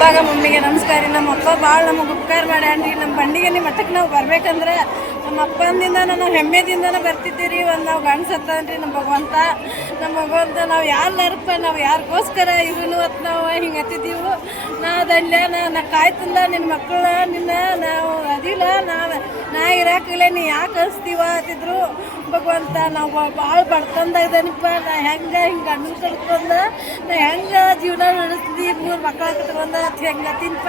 ಅಪ್ಪಾಗ ಮಮ್ಮಿಗೆ ನಮಸ್ಕಾರ ರೀ. ನಮ್ಮ ಅಪ್ಪ ಭಾಳ ನಮಗೆ ಉಪಕಾರ ಮಾಡ್ಯಾನ್ರಿ. ನಮ್ಮ ಬಂಡಿಗೆ ನಿಮ್ಮ ಮಠಕ್ಕೆ ನಾವು ಬರ್ಬೇಕಂದ್ರೆ ನಮ್ಮ ಅಪ್ಪಂದಿಂದ ನಾವು ಹೆಮ್ಮೆದಿಂದನೇ ಬರ್ತಿದ್ದೀವಿ ರೀ. ಒಂದು ನಾವು ಗಂಡ್ಸತ್ತನ್ರಿ ನಮ್ಮ ಭಗವಂತ ನಾವು ಯಾರಪ್ಪ ನಾವು ಯಾರಿಗೋಸ್ಕರ ಇದನ್ನು ಹೊತ್ತು ನಾವು ಹಿಂಗೆ ಹತ್ತಿದ್ದೀವಿ. ನಾದಲ್ಲ ನಾ ಕಾಯ್ತಂದ ನಿನ್ನ ಮಕ್ಕಳ ನಿನ್ನ ನಾವು ಅದಿಲ್ಲ ನಾ ಇರಾಕಿಲ್ಲ ನೀ ಯಾಕೆ ಕಳಿಸ್ತೀವ ಅಂತಿದ್ರು ಭಗವಂತ. ನಾವು ಭಾಳ ಬಡ್ತಂದಾಗದನಿಪ್ಪ. ನಾ ಹಿಂಗೆ ಗಂಡನ ಕಟ್ಕೊಂಡ ನಾ ಹೆಂಗೆ ಜೀವನ ನಡೆಸ್ತೀವಿ 3 ಮಕ್ಕಳ ಕಟ್ಕೊಂಡ ಹೆಂಗೆ ತಿನ್ಪ.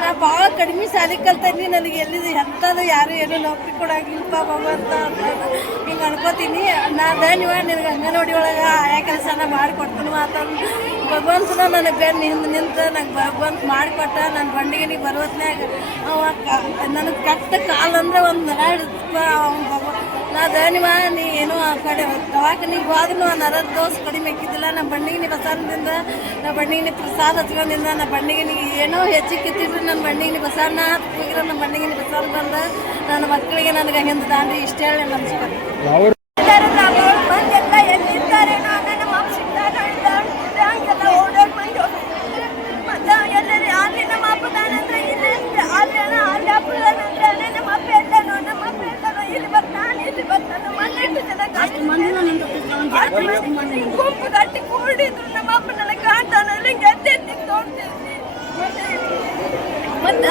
ನಾ ಭಾಳ ಕಡಿಮೆ ಶಾಲೆ ಕಲ್ತೀನಿ. ನನಗೆ ಎಲ್ಲಿದು ಎಂಥದ್ದು ಯಾರು ಏನೂ ನೌಕರಿ ಕೊಡಾಗಿಲ್ಲಪ್ಪ ಭಗವಂತ ಅಂತ ಹಿಂಗೆ ಅನ್ಕೋತೀನಿ. ನಾ ಧನ್ಯವ ನಿನಗೆ ಅಂಗನವಾಡಿ ಒಳಗೆ ಆಯಾ ಕೆಲಸನ ಮಾಡಿಕೊಡ್ತೀನಿ ಮಾತಂದು ಭಗವಂತನ ನನಗೆ ಬೆನ್ನು ಹಿಂದೆ ನಿಂತು ನಂಗೆ ಭಗವಂತ ಮಾಡಿಕೊಟ್ಟ. ನನ್ನ ಬಂಡಿಗೆ ನೀ ಬರೋತ್ನಾಗ ಅವ ನನಗೆ ಕಟ್ಟ ಕಾಲಂದ್ರೆ ಒಂದು ನರ ಹಿಡಿದಪ್ಪ ನಾ ಧನ್ಯವ. ನೀ ಏನೋ ಆ ಕಡೆ ದವಾಖಾನಿಗೆ ಹೋದ್ರೂ ಆ ನರದ ದೋಸ್ ಕಡಿಮೆ ಹಾಕಿದ್ದಿಲ್ಲ. ನಮ್ಮ ಬಂಡಿಗೆ ನೀ ಬಸಾರದಿಂದ ನಮ್ಮ ಬಂಡಿಗೆ ನೀ ಪ್ರಸಾದ ಹಚ್ಕೊಂಡಿಂದ ನಮ್ಮ ಬಂಡಿಗೆ ನೀ ಏನೋ ಹೆಚ್ಚಿಗೆ ಕಿತ್ತಿದ್ರು ನನ್ನ ಬಂಡಿಗೆ ನೀ ಬಸಾರನ ಹೋಗಿರೋ ನಮ್ಮ ಬಂಡಿಗೆ ನೀ ಬಸಾರ ಬಂದ ನನ್ನ ಮಕ್ಕಳಿಗೆ ನನಗೆ ಹಿಂದೆ ದಾಂಡಿ ಇಷ್ಟ ಹೇಳಿ ನಮಸ್ಕಾರ. ಗುಂಪು ಕಟ್ಟಿ ಕೂಡಿದ್ರು ನಮ್ಮ ಅಪ್ಪ ನನಗೆ ಕಾಣ್ತಾನಲ್ಲಿ ಗೆದ್ದೆ ನೋಡ್ತೇನೆ. ಮತ್ತೆ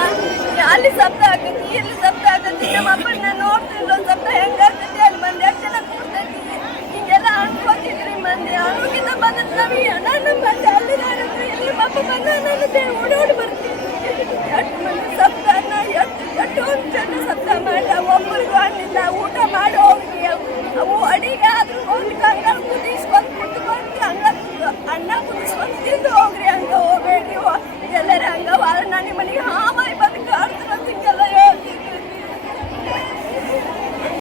ಅಲ್ಲಿ ಶಬ್ದ ಆಗತ್ತೆ ಇಲ್ಲಿ ಶಬ್ದ ಆಗತ್ತೆ. ನಮ್ಮ ಅಪ್ಪನ ನೋಡ್ತಿಲ್ಲ ಶಬ್ದ ಹೆಂಗಾಗ್ತದೆ ಅಲ್ಲಿ ಮಂದಿ ಎಷ್ಟು ಜನ ಕೂಡ್ತೈತಿ ಹಿಂಗೆಲ್ಲ ಅನ್ಕೋತಿದ್ರಿ. ಮಂದಿ ಆರೋಗ್ಯದ ಬಂದ ನಮಗೆ ನಾನು ಬಂದೆ ಅಲ್ಲಿ ಇಲ್ಲಿ ಅಪ್ಪ ಬಂದ ನನ್ನ ಓಡೋಡಿ